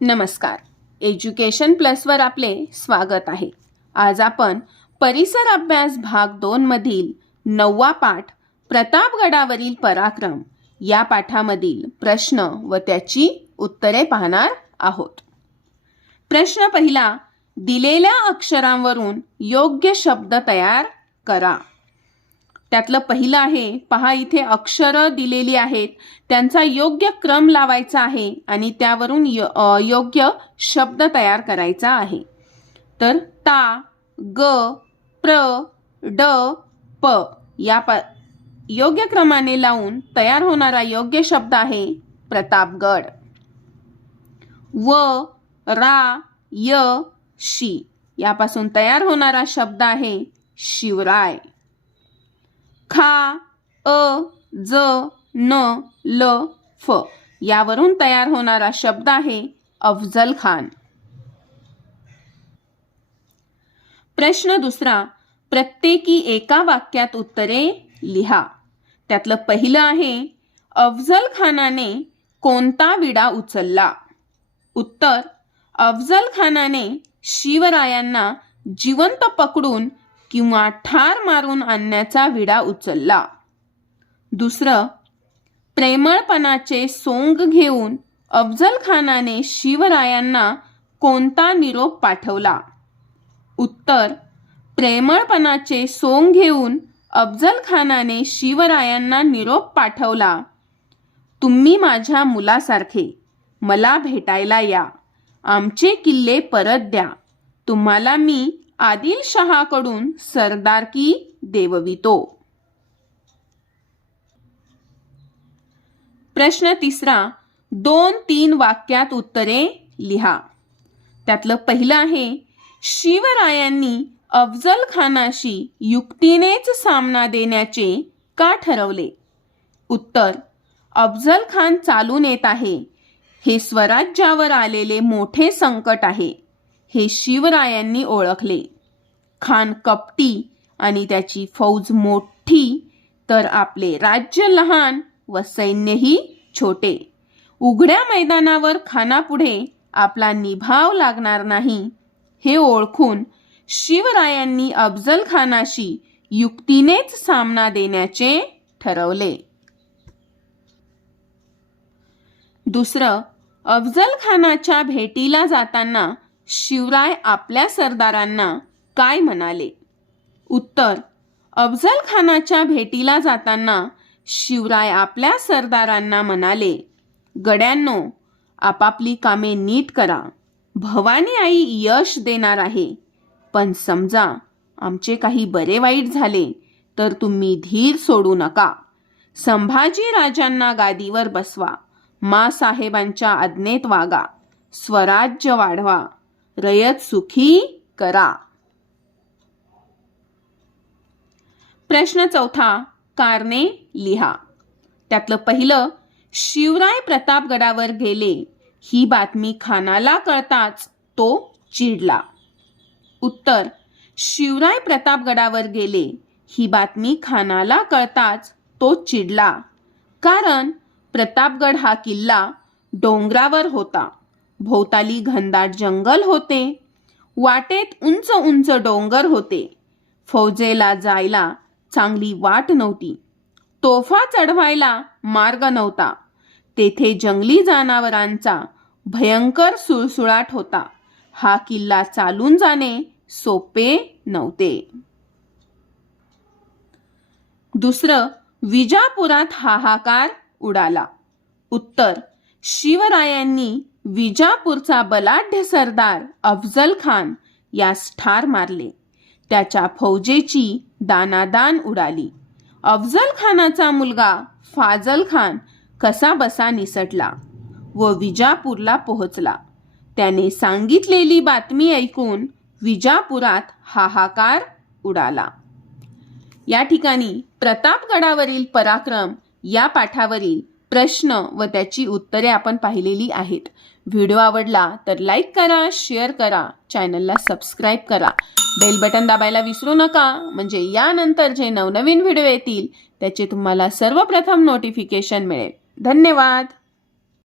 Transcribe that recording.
नमस्कार. एज्युकेशन प्लसवर आपले स्वागत आहे. आज आपण परिसर अभ्यास भाग दोनमधील नववा पाठ प्रतापगडावरील पराक्रम या पाठामधील प्रश्न व त्याची उत्तरे पाहणार आहोत. प्रश्न पहिला दिलेल्या अक्षरांवरून योग्य शब्द तयार करा. त्यातलं पहिलं आहे पहा इथे अक्षरं दिलेली आहेत. त्यांचा योग्य क्रम लावायचा आहे आणि त्यावरून यो योग्य शब्द तयार करायचा आहे. तर ता ग प्र ड प या प योग्य क्रमाने लावून तयार होणारा योग्य शब्द आहे प्रतापगड. व रा य शी यापासून तयार होणारा शब्द आहे शिवराय. खा अ ज न ल फ. यावरून तयार होणारा शब्द आहे अफजल खान. प्रश्न दुसरा प्रत्येकी एका वाक्यात उत्तरे लिहा. त्यातलं पहिलं आहे अफजल खानाने कोणता विडा उचलला? उत्तर अफजल खानाने शिवरायांना जिवंत पकडून किंवा ठार मारून आणण्याचा विडा उचलला. दुसरं प्रेमळपणाचे सोंग घेऊन अफजल खानाने शिवरायांना कोणता निरोप पाठवला? उत्तर प्रेमळपणाचे सोंग घेऊन अफजल खानाने शिवरायांना निरोप पाठवला. तुम्ही माझ्या मुलासारखे मला भेटायला या. आमचे किल्ले परत द्या. तुम्हाला मी आदिलशहाकडून सरदारकी देववितो प्रश्न तिसरा दोन तीन वाक्यात उत्तरे लिहा. त्यातलं पहिलं आहे शिवरायांनी अफजल खानाशी युक्तीनेच सामना देण्याचे का ठरवले? उत्तर अफजल खान चालून येत आहे. हे स्वराज्यावर आलेले मोठे संकट आहे. हे शिवरायांनी ओळखले. खान कपटी आणि त्याची फौज मोठी तर आपले राज्य लहान व सैन्यही छोटे. उघड्या मैदानावर खानापुढे आपला निभाव लागणार नाही हे ओळखून शिवरायांनी अफजल खानाशी युक्तीनेच सामना देण्याचे ठरवले. दुसरं अफजल खानाच्या भेटीला जाताना शिवराय आपल्या सरदारांना काय म्हणाले? उत्तर अफजल खानाच्या भेटीला जाताना शिवराय आपल्या सरदारांना म्हणाले गड्यांनो आपापली कामे नीट करा. भवानी आई यश देणार आहे. पण समजा आमचे काही बरे वाईट झाले तर तुम्ही धीर सोडू नका. संभाजी राजांना गादीवर बसवा. मा साहेबांच्या आज्ञेत वागा. स्वराज्य वाढवा. रयत सुखी करा. प्रश्न चौथा कारणे लिहा. त्यातलं पहिलं शिवराय प्रतापगडावर गेले. ही बातमी खानाला कळताच तो चिडला. उत्तर शिवराय प्रतापगडावर गेले. ही बातमी खानाला कळताच तो चिडला. कारण प्रतापगड हा किल्ला डोंगरावर होता. भोवताली घनदाट जंगल होते. वाटेत उंच उंच डोंगर होते. फौजेला जायला चांगली वाट नव्हती. तोफा चढवायला मार्ग नव्हता. तेथे जंगली जनावरांचा भयंकर सुळसुळाट होता. हा किल्ला चालून जाणे सोपे नव्हते. दुसरं विजापुरात हाहाकार उडाला. उत्तर शिवरायांनी विजापूरचा बलाढ्य सरदार अफजल खान यास ठार मारले. त्याच्या फौजेची दानादान उडाली. अफजल खानाचा मुलगा फाजल खान कसा बसा निसटला व विजापूरला पोहोचला. त्याने सांगितलेली बातमी ऐकून विजापुरात हाहाकार उडाला. या ठिकाणी प्रतापगडावरील पराक्रम या पाठावरील प्रश्न व त्याची उत्तरे आपण पाहिलेली आहेत. व्हिडिओ आवडला तर लाईक करा शेअर करा चॅनलला सबस्क्राईब करा. बेल बटन दाबायला विसरू नका. म्हणजे यानंतर जे नवनवीन व्हिडिओ येतील त्याचे तुम्हाला सर्वप्रथम नोटिफिकेशन मिळेल. धन्यवाद.